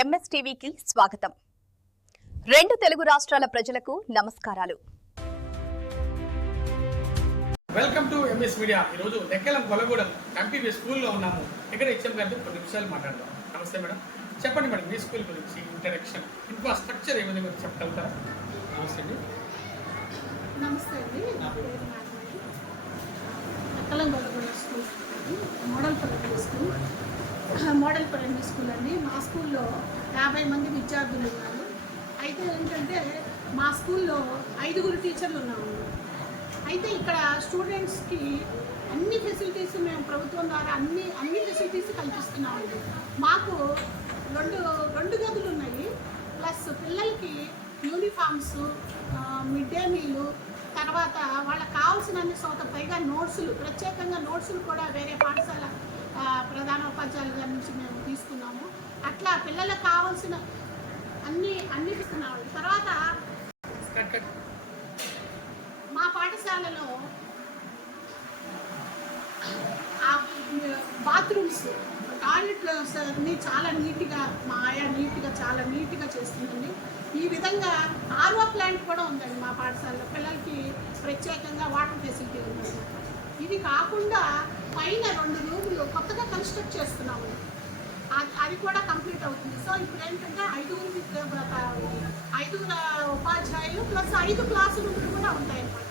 MS టీవీకి స్వాగతం. రెండు తెలుగు రాష్ట్రాల ప్రజలకు నమస్కారాలు. Welcome to MS media. ఈరోజు నెక్కెలం కొలగూడెం ఎంపీబీ స్కూల్లో ఉన్నాము. ఇక్కడ హెచ్ఎం గారితో కొన్ని విషయాలు మాట్లాడదాం. నమస్తే మేడం, చెప్పండి మేడం, మీ స్కూల్ గురించి ఇంట్రడక్షన్, ఇన్ఫ్రాస్ట్రక్చర్ ఏమైనా మీరు చెప్పగలుగుతారా? నమస్తే అండి. నమస్తే అండి, నా పేరు Nagamani. Nekkelam Kolagudem school model primary school అండి. మా స్కూల్లో 50 మంది విద్యార్థులు ఉన్నారు. అయితే ఏంటంటే మా స్కూల్లో 5 టీచర్లు ఉన్నాము. అయితే ఇక్కడ స్టూడెంట్స్కి అన్ని ఫెసిలిటీస్ మేము ప్రభుత్వం ద్వారా అన్ని ఫెసిలిటీస్ కల్పిస్తున్నామండి. మాకు రెండు గదులు ఉన్నాయి, ప్లస్ పిల్లలకి యూనిఫామ్స్, మిడ్ డే మీలు, తర్వాత వాళ్ళకి కావాల్సిన పైగా నోట్సులు, ప్రత్యేకంగా నోట్సులు కూడా వేరే పాఠశాల ప్రధాన ఉపాధ్యాయుల గారి నుంచి మేము తీసుకున్నాము. అట్లా పిల్లలకు కావాల్సిన అన్ని ఇస్తున్నాము. తర్వాత మా పాఠశాలలో బాత్రూమ్స్, టాయిలెట్స్ని చాలా నీట్గా మా ఆయా చాలా నీట్గా చేస్తుందండి. ఈ విధంగా ఆర్ఓ ప్లాంట్ కూడా ఉందండి మా పాఠశాలలో. పిల్లలకి ప్రత్యేకంగా వాటర్ ఫెసిలిటీ ఉంది. ఇది కాకుండా పైన 2 రూములు కొత్తగా కన్స్ట్రక్ట్ చేస్తున్నాము, అది కూడా కంప్లీట్ అవుతుంది. సో ఇప్పుడు ఏంటంటే 5 ఉపాధ్యాయులు ప్లస్ 5 క్లాసు రూములు కూడా ఉంటాయన్నమాట.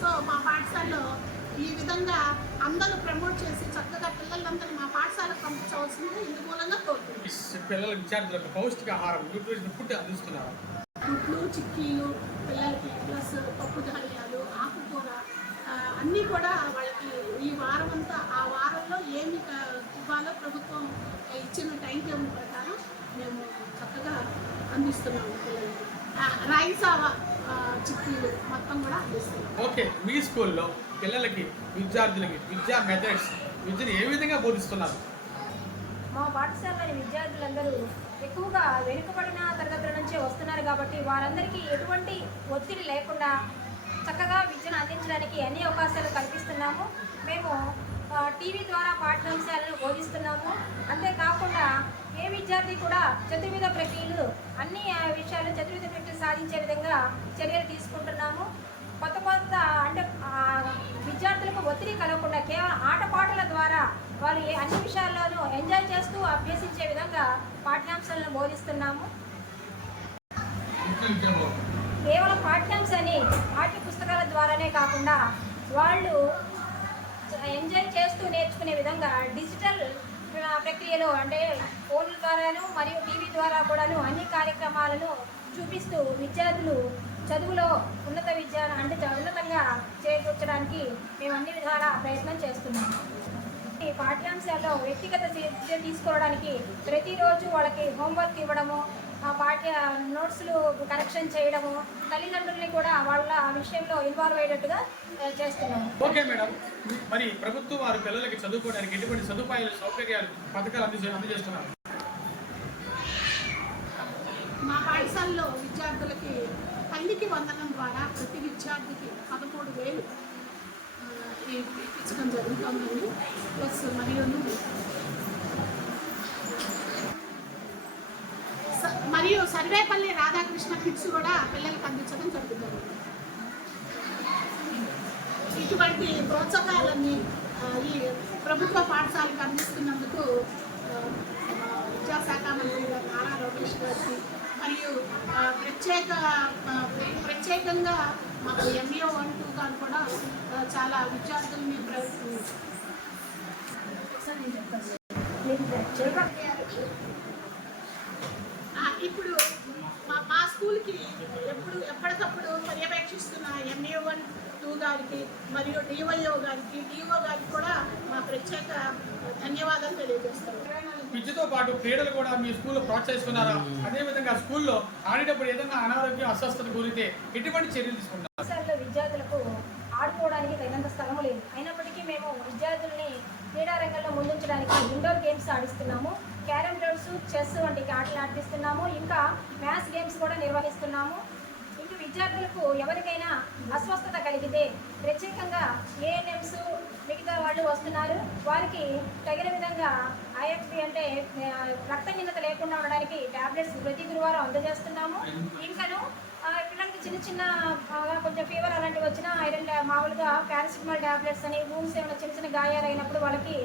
సో మా పాఠశాలలో ఈ విధంగా అందరూ ప్రమోట్ చేసి చక్కగా పిల్లలందరూ మా పాఠశాలకు పంపించవలసింది ఇందు మూలంగా కోరుతుంది. పిల్లల విద్యార్థులకు పౌష్టికాహారం, న్యూట్రిషన్ ఫుడ్ అందిస్తున్నారు. గుడ్లు, చిక్కీలు పిల్లలకి, ప్లస్ పప్పు ధాన్యాలు, ఆకుకూర అన్నీ కూడా వాళ్ళకి ఈ వారం అంతా, ఆ వారంలో ఏమి ఇవ్వాలో ప్రభుత్వం ఇచ్చిన టైం టేబుల్ ప్రకారం మేము చక్కగా అందిస్తున్నాము. పిల్లలకి రైసావా, చిక్కీలు మొత్తం కూడా అందిస్తున్నాం. ఓకే, మీ స్కూల్లో పిల్లలకి, విద్యార్థులకి విద్యా మెథడ్స్, విద్యను ఏ విధంగా బోధిస్తున్నారు? మా పాఠశాలలోని విద్యార్థులందరూ ఎక్కువగా వెనుకబడిన తరగతుల నుంచే వస్తున్నారు కాబట్టి వారందరికీ ఎటువంటి ఒత్తిడి లేకుండా చక్కగా విద్యను అందించడానికి అన్ని అవకాశాలు కల్పిస్తున్నాము. మేము టీవీ ద్వారా పాఠ్యాంశాలను బోధిస్తున్నాము. అంతేకాకుండా ఏ విద్యార్థి కూడా చతుర్విధ ప్రక్రియలు, అన్ని విషయాలు చతుర్విధ ప్రక్రియలు సాధించే విధంగా చర్యలు తీసుకుంటున్నాము. కొత్త అంటే విద్యార్థులకు ఒత్తిడి కలగకుండా కేవలం ఆటపాటల ద్వారా వాళ్ళు అన్ని విషయాల్లోనూ ఎంజాయ్ చేస్తూ అభ్యసించే విధంగా పాఠ్యాంశాలను బోధిస్తున్నాము. కేవలం పాఠ్యాంశాన్ని పాఠ్య పుస్తకాల ద్వారానే కాకుండా వాళ్ళు ఎంజాయ్ చేస్తూ నేర్చుకునే విధంగా డిజిటల్ ప్రక్రియలో, అంటే ఫోన్ల ద్వారాను మరియు టీవీ ద్వారా కూడాను అన్ని కార్యక్రమాలను చూపిస్తూ విద్యార్థులు చదువులో ఉన్నతంగా చేకూర్చడానికి మేము అన్ని విధాల ప్రయత్నం చేస్తున్నాము. ఈ పాఠ్యాంశాల్లో వ్యక్తిగత చర్య తీసుకోవడానికి ప్రతిరోజు వాళ్ళకి హోంవర్క్ ఇవ్వడము, పాఠ్య నోట్స్లు కరెక్షన్ చేయడము, తల్లిదండ్రుల్ని కూడా వాళ్ళ విషయంలో ఇన్వాల్వ్ అయ్యేటట్టుగా చేస్తున్నాము. ఓకే మేడం, మరి ప్రభుత్వం వారి పిల్లలకి చదువుకోవడానికి ఎటువంటి సదుపాయాలు, సౌకర్యాలు, పథకాలు అందజేస్తున్నారు? మా పాఠశాలలో విద్యార్థులకి తల్లికి వందనం ద్వారా ప్రతి విద్యార్థికి 13,000 ఇచ్చడం జరుగుతుందండి. ప్లస్ మరియు సర్వేపల్లి రాధాకృష్ణ కిట్స్ కూడా పిల్లలకు అందించడం జరుగుతుంది. ఇటువంటి ప్రోత్సాహాలన్నీ ఈ ప్రభుత్వ పాఠశాలకు అందిస్తున్నందుకు విద్యాశాఖ మంత్రి గారు నారా లోకేష్ గారికి మరియు ప్రత్యేకంగా మాకు MBO 1, 2 గారు కూడా చాలా విద్యార్థుల్ని ఇప్పుడు మా స్కూల్కి ఎప్పటికప్పుడు పర్యవేక్షిస్తున్న MBO 1, 2 గారికి మరియు DYO గారికి, DO గారికి కూడా మా ప్రత్యేక ధన్యవాదాలు తెలియజేస్తాము. విద్యతో పాటు క్రీడలు కూడా మీ స్కూల్లో ప్రోత్సహిస్తున్నారా? అదేవిధంగా స్కూల్లో ఆడేటప్పుడు ఏదైనా అనారోగ్యం, అస్వస్థత గురితే ఎటువంటి చర్యలు తీసుకుంటారు? విద్యార్థులకు ఆడుకోవడానికి తగినంత స్థలం లేదు. అయినప్పటికీ మేము విద్యార్థుల్ని క్రీడా రంగంలో ముందుంచడానికి ఇండోర్ గేమ్స్ ఆడిస్తున్నాము. క్యారమ్ బోర్డ్స్, చెస్ వంటి ఆటలు ఆడిస్తున్నాము. ఇంకా మ్యాథ్స్ గేమ్స్ కూడా నిర్వహిస్తున్నాము. ఇంక విద్యార్థులకు ఎవరికైనా అస్వస్థత కలిగితే ప్రత్యేకంగా ఏఎన్ఎంస్ మిగతా వాళ్ళు వస్తున్నారు. వారికి తగిన విధంగా ఐఎఫ్బి అంటే రక్తహీనత లేకుండా ఉండడానికి టాబ్లెట్స్ ప్రతి గురువారం అందజేస్తున్నాము. ఇంకను పిల్లలకి చిన్న చిన్న కొంచెం ఫీవర్ అలాంటివి వచ్చినా ఐరన్ మామూలుగా పారాసిటమాల్ టాబ్లెట్స్ అని వూమ్స్ ఏమైనా చిన్న చిన్న గాయాలు అయినప్పుడు వాళ్ళకి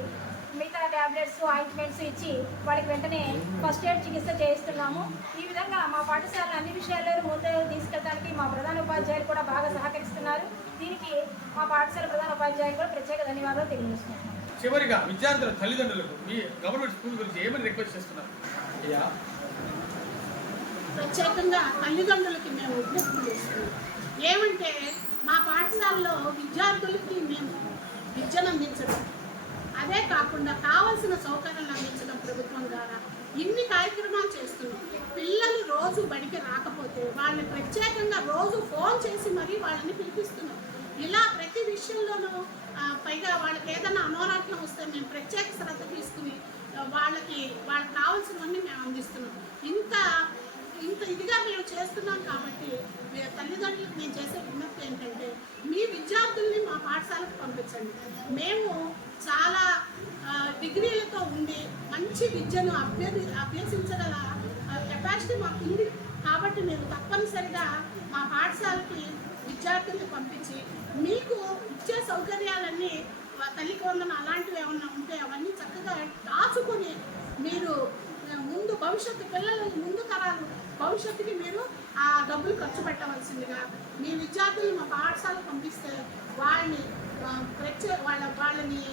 మిగతా టాబ్లెట్స్ ఆయింట్మెంట్స్ ఇచ్చి వాళ్ళకి వెంటనే ఫస్ట్ ఎయిడ్ చికిత్స చేయిస్తున్నాము. ఈ విధంగా మా పాఠశాలను అన్ని విషయాల్లో ముందు తీసుకెళ్ళడానికి మా ప్రధాన ఉపాధ్యాయులు కూడా బాగా సహకరిస్తున్నారు. దీనికి మా పాఠశాల ప్రధాన ఉపాధ్యాయులు కూడా ప్రత్యేక ధన్యవాదాలు తెలియజేస్తున్నాను. చివరిగా విద్యార్థుల తల్లిదండ్రులకు మీ గవర్నమెంట్ స్కూల్ గురించి ఏమని రిక్వెస్ట్ చేస్తున్నారు? ప్రత్యేకంగా తల్లిదండ్రులకి మేము విజ్ఞప్తి చేస్తున్నాం. ఏమంటే మా పాఠశాలలో విద్యార్థులకి మేము విద్యను అందించడం, అదే కాకుండా కావలసిన సౌకర్యాలు అందించడం ప్రభుత్వం ద్వారా ఇన్ని కార్యక్రమాలు చేస్తున్నాం. పిల్లలు రోజు బడికి రాకపోతే వాళ్ళని ప్రత్యేకంగా రోజు ఫోన్ చేసి మరీ వాళ్ళని పిలిపిస్తున్నాం. ఇలా ప్రతి విషయంలోనూ పైగా వాళ్ళకి ఏదైనా అనారోగ్యం వస్తే మేము ప్రత్యేక శ్రద్ధ తీసుకుని వాళ్ళకి కావాల్సినవన్నీ మేము అందిస్తున్నాం. ఇంత ఇదిగా మేము చేస్తున్నాం కాబట్టి తల్లిదండ్రులకు మేము చేసే విజ్ఞప్తి ఏంటంటే మీ విద్యార్థుల్ని మా పాఠశాలకు పంపించండి. మేము చాలా డిగ్రీలతో ఉండి మంచి విద్యను అభ్యసించగల కెపాసిటీ మాకు ఉంది కాబట్టి మీరు తప్పనిసరిగా మా పాఠశాలకి విద్యార్థుల్ని పంపించి మీకు ఇచ్చే సౌకర్యాలన్నీ తల్లికి వందన అలాంటివి ఏమన్నా ఉంటే అవన్నీ చక్కగా దాచుకొని మీరు ముందు భవిష్యత్తు పిల్లల ముందు తరాలు భవిష్యత్తుకి మీరు ఆ డబ్బులు ఖర్చు పెట్టవలసిందిగా మీ విద్యార్థులు మా పాఠశాలకు పంపిస్తే వాళ్ళని వాళ్ళని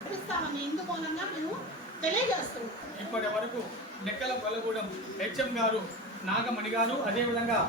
పంపిస్తామని ఇందుమూలంగా మేము తెలియజేస్తున్నాం. ఇప్పటి వరకు నెక్కలం కొలగూడెం హెచ్ఎం గారు నాగమణి గారు అదేవిధంగా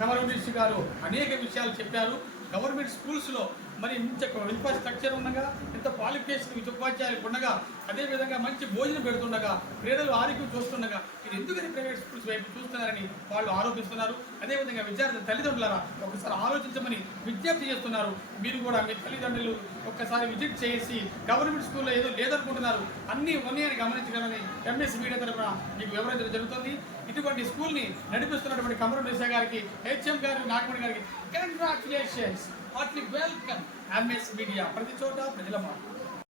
కమరుడిషి గారు అనేక విషయాలు చెప్పారు. గవర్నమెంట్ స్కూల్స్లో మరి ఇంత ఇన్ఫ్రాస్ట్రక్చర్ ఉండగా ఇంత క్వాలిఫికేషన్ ఉపాధ్యాయులకు ఉండగా అదేవిధంగా మంచి భోజనం పెడుతుండగా క్రీడలు ఆరోగ్యం చూస్తుండగా ఇది ఎందుకని ప్రైవేట్ స్కూల్స్ వైపు చూస్తున్నారని వాళ్ళు ఆరోపిస్తున్నారు. అదేవిధంగా విద్యార్థుల తల్లిదండ్రులారా ఒకసారి ఆలోచించమని విజ్ఞప్తి చేస్తున్నారు. మీరు కూడా మీ తల్లిదండ్రులు ఒక్కసారి విజిట్ చేసి గవర్నమెంట్ స్కూల్లో ఏదో లేదనుకుంటున్నారు అన్నీ ఉన్నాయని గమనించగలని ఎంఎస్ మీడియా తరఫున మీకు వివరించడం జరుగుతుంది. ఇటువంటి స్కూల్ని నడిపిస్తున్నటువంటి కమరుడిషి గారికి హెచ్ఎం గారు నాగమణి గారికి congratulations. Heartly welcome MS media, ప్రతి చోట ప్రజల మాట.